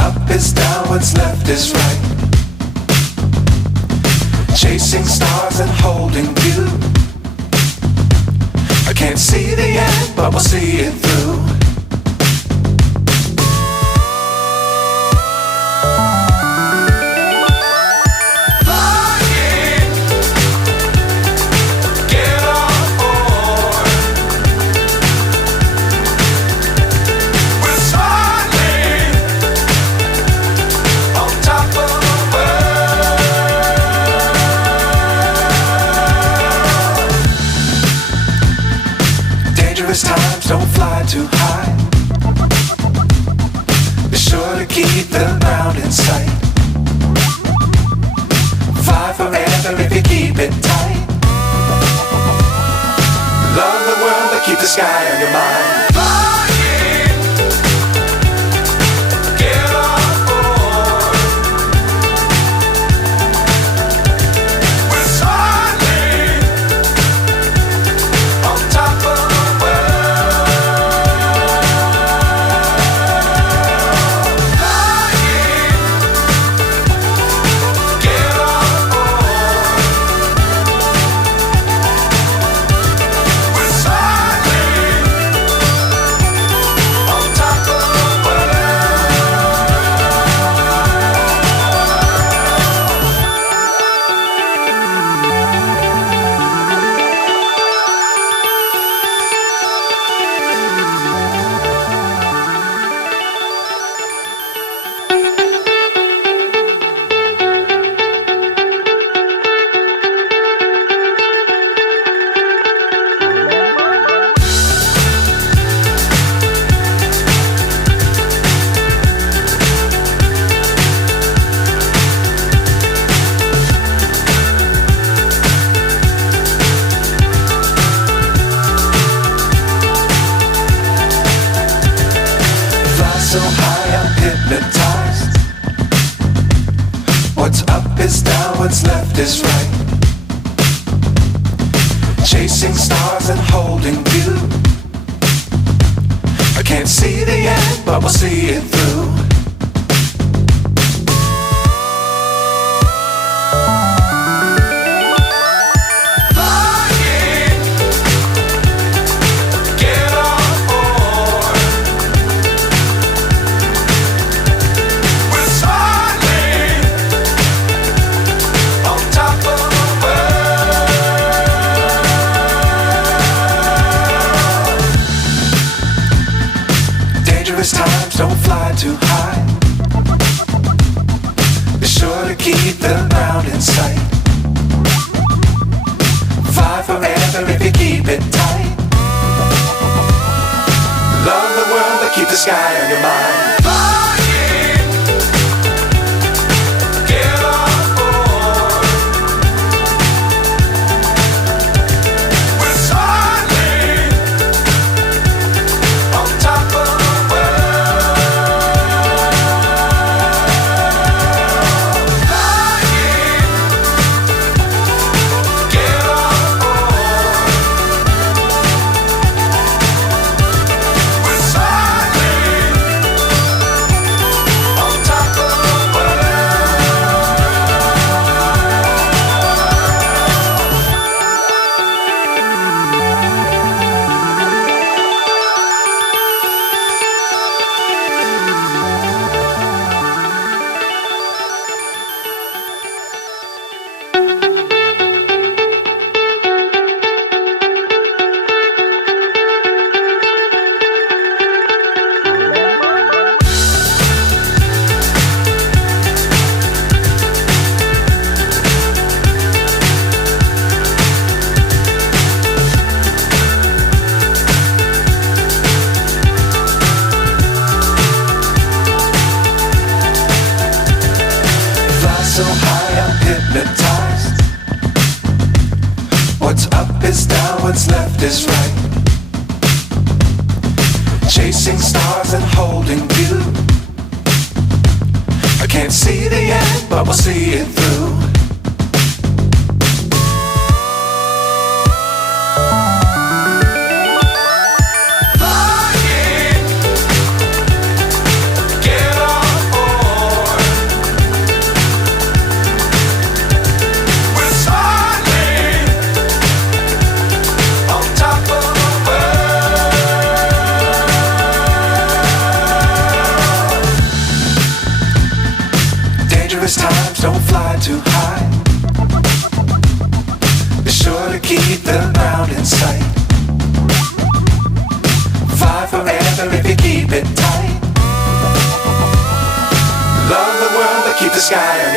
up is down, what's left is right. Chasing stars and holding you. I can't see the end, but we'll see it through. Times don't fly too high. Be sure to keep the ground in sight. Fly forever if you keep it tight. Love the world but keep the sky on your mind. So high I'm hypnotized. What's up is down, what's left is right. Chasing stars and holding you. I can't see the end, but we'll see it through. Times don't fly too high. Be sure to keep the ground in sight. Fly forever if you keep it tight. Love the world but keep the sky on your mind. So high I'm hypnotized. What's up is down, what's left is right. Chasing stars and holding you. I can't see the end, but we'll see it through. Flying, get on board. clouds don't fly too high. Be sure to keep the ground in sight. Fly forever if you keep it tight. Love the world but keep the sky